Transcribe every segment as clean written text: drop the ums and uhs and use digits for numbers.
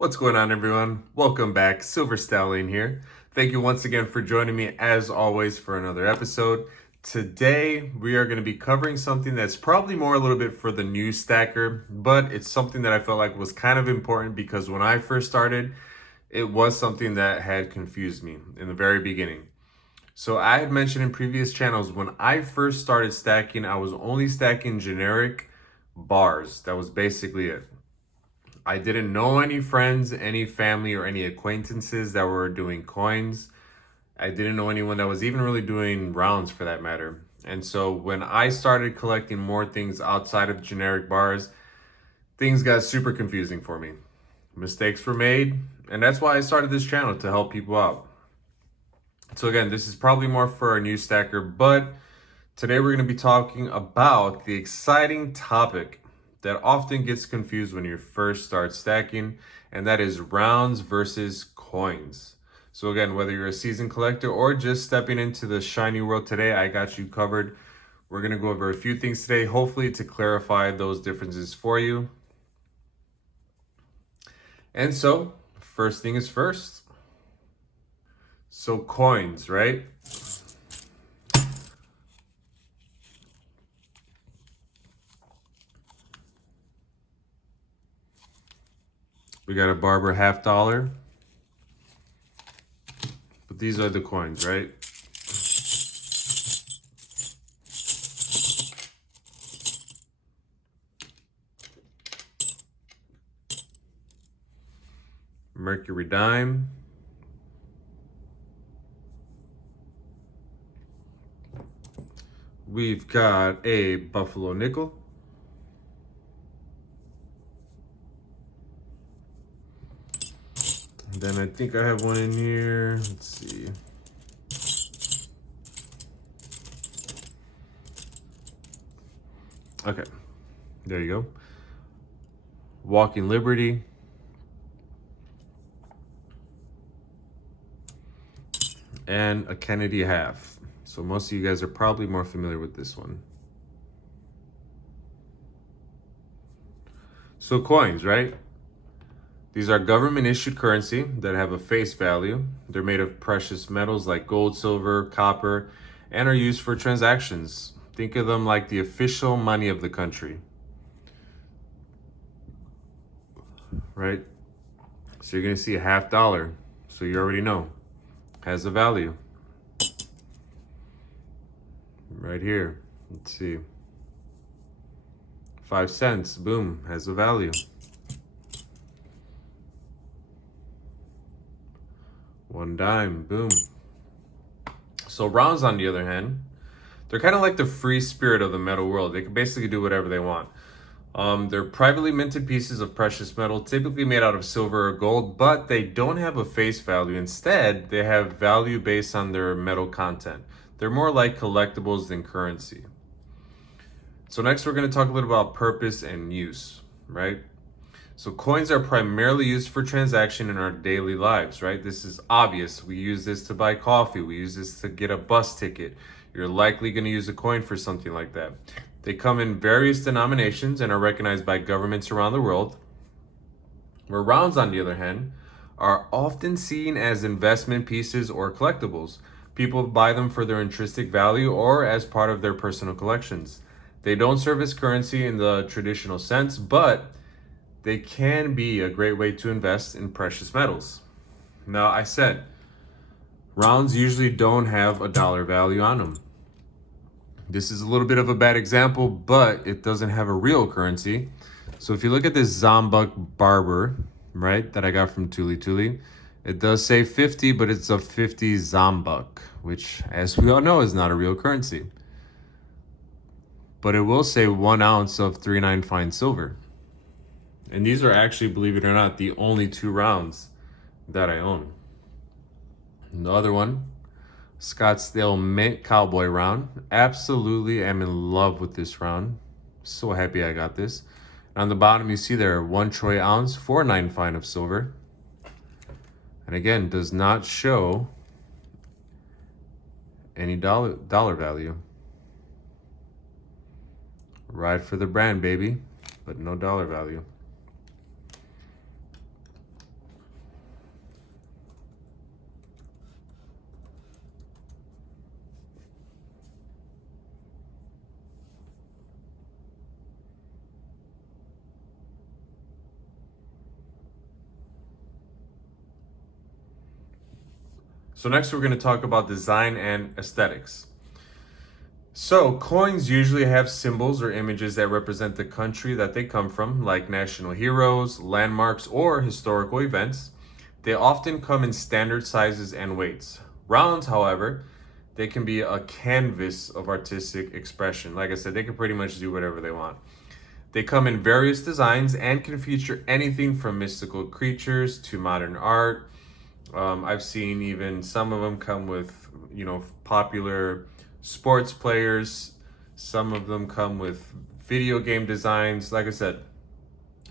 What's going on, everyone? Welcome back. Silver Stallion here. Thank you once again for joining me, as always, for another episode. Today, we are going to be covering something that's probably more a little bit for the new stacker, but it's something that I felt like was kind of important because when I first started, it was something that had confused me in the very beginning. So I had mentioned in previous channels, when I first started stacking, I was only stacking generic bars. That was basically it. I didn't know any friends, any family, or any acquaintances that were doing coins. I didn't know anyone that was even really doing rounds for that matter. And so when I started collecting more things outside of generic bars, things got super confusing for me. Mistakes were made, and that's why I started this channel, to help people out. So again, this is probably more for a new stacker, but today we're going to be talking about the exciting topic that often gets confused when you first start stacking, and that is rounds versus coins. So again, whether you're a seasoned collector or just stepping into the shiny world today, I got you covered. We're going to go over a few things today, hopefully to clarify those differences for you. And so, first thing is first. So coins, right? We got a Barber $50, but these are the coins, right? Mercury dime. We've got a Buffalo nickel. And then I think I have one in here. Let's see. Okay, there you go. Walking Liberty. And a Kennedy half. So most of you guys are probably more familiar with this one. So coins, right? These are government issued currency that have a face value. They're made of precious metals like gold, silver, copper, and are used for transactions. Think of them like the official money of the country, right? So you're gonna see a $50. So you already know, has a value. Right here, let's see. 5 cents, boom, has a value. 1 dime, boom. So rounds, on the other hand, they're kind of like the free spirit of the metal world. They can basically do whatever they want. They're privately minted pieces of precious metal, typically made out of silver or gold, but they don't have a face value. Instead, they have value based on their metal content. They're more like collectibles than currency. So next, we're going to talk a little about purpose and use, right? So coins are primarily used for transaction in our daily lives, right? This is obvious. We use this to buy coffee. We use this to get a bus ticket. You're likely going to use a coin for something like that. They come in various denominations and are recognized by governments around the world. Where rounds, on the other hand, are often seen as investment pieces or collectibles. People buy them for their intrinsic value or as part of their personal collections. They don't serve as currency in the traditional sense, but they can be a great way to invest in precious metals. Now, I said, rounds usually don't have a dollar value on them. This is a little bit of a bad example, but it doesn't have a real currency. So if you look at this Zambuk Barber, right, that I got from Tuli, it does say 50, but it's a 50 Zambuk, which, as we all know, is not a real currency. But it will say 1 ounce of 3/9 fine silver. And these are actually, believe it or not, the only 2 rounds that I own. And the other one, Scottsdale Mint Cowboy round. Absolutely am in love with this round. So happy I got this. And on the bottom, you see there 1 troy ounce, 4/9 fine of silver. And again, does not show any dollar value. Ride for the brand, baby, but no dollar value. So next we're going to talk about design and aesthetics. So coins usually have symbols or images that represent the country that they come from, like national heroes, landmarks, or historical events. They often come in standard sizes and weights. Rounds, however, they can be a canvas of artistic expression. Like I said, they can pretty much do whatever they want. They come in various designs and can feature anything from mystical creatures to modern art. I've seen even some of them come with, popular sports players. Some of them come with video game designs. Like I said,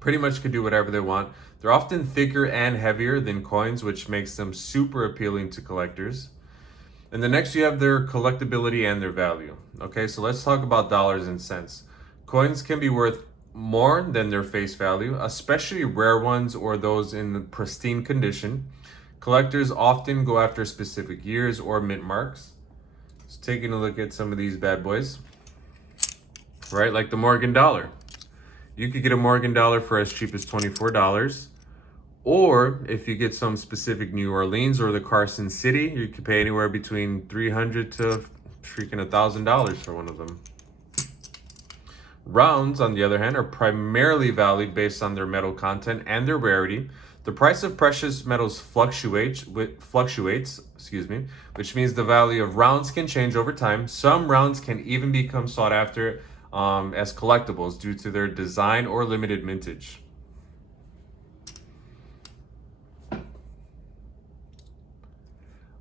pretty much could do whatever they want. They're often thicker and heavier than coins, which makes them super appealing to collectors. And the next you have their collectability and their value. Okay, so let's talk about dollars and cents. Coins can be worth more than their face value, especially rare ones or those in pristine condition. Collectors often go after specific years or mint marks. So taking a look at some of these bad boys, right? Like the Morgan dollar. You could get a Morgan dollar for as cheap as $24. Or if you get some specific New Orleans or the Carson City, you could pay anywhere between $300 to freaking $1,000 for one of them. Rounds, on the other hand, are primarily valued based on their metal content and their rarity. The price of precious metals fluctuates, which means the value of rounds can change over time. Some rounds can even become sought after as collectibles due to their design or limited mintage.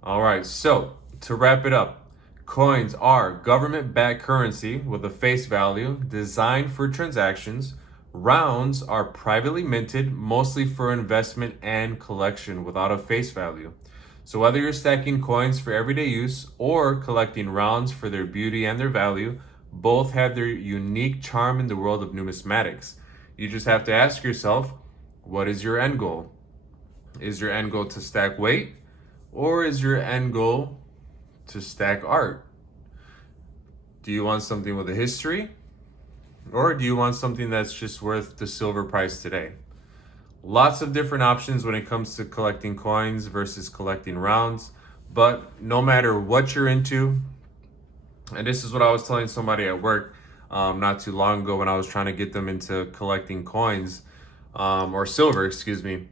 All right, so to wrap it up, coins are government-backed currency with a face value designed for transactions. Rounds are privately minted, mostly for investment and collection without a face value. So whether you're stacking coins for everyday use or collecting rounds for their beauty and their value, both have their unique charm in the world of numismatics. You just have to ask yourself, what is your end goal? Is your end goal to stack weight? Or is your end goal to stack art? Do you want something with a history? Or do you want something that's just worth the silver price today? Lots of different options when it comes to collecting coins versus collecting rounds. But no matter what you're into, and this is what I was telling somebody at work not too long ago when I was trying to get them into collecting coins, or silver, excuse me.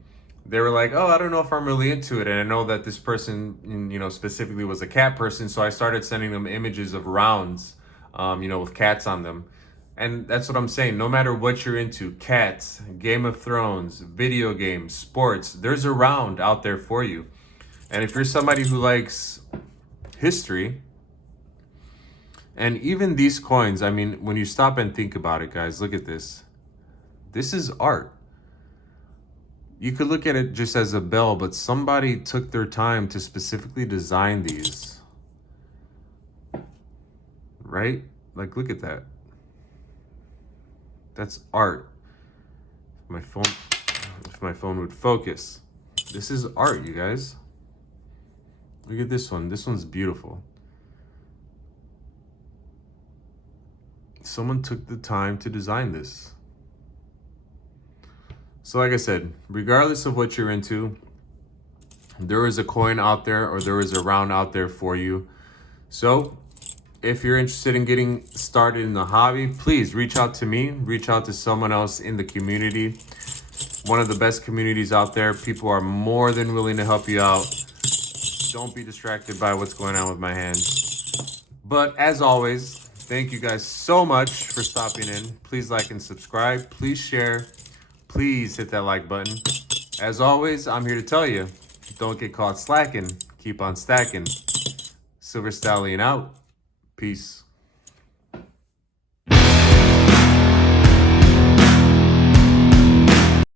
They were like, oh, I don't know if I'm really into it. And I know that this person, specifically was a cat person. So I started sending them images of rounds, with cats on them. And that's what I'm saying. No matter what you're into, cats, Game of Thrones, video games, sports, there's a round out there for you. And if you're somebody who likes history, and even these coins, I mean, when you stop and think about it, guys, look at this. This is art. You could look at it just as a bell, but somebody took their time to specifically design these. Right? Like, look at that. That's art. If my phone would focus. This is art, you guys. Look at this one. This one's beautiful. Someone took the time to design this. So like I said, regardless of what you're into, there is a coin out there or there is a round out there for you. So if you're interested in getting started in the hobby, please reach out to me, reach out to someone else in the community. One of the best communities out there. People are more than willing to help you out. Don't be distracted by what's going on with my hand. But as always, thank you guys so much for stopping in. Please like and subscribe. Please share. Please hit that like button. As always, I'm here to tell you, don't get caught slacking. Keep on stacking. Silver Stallion out. Peace.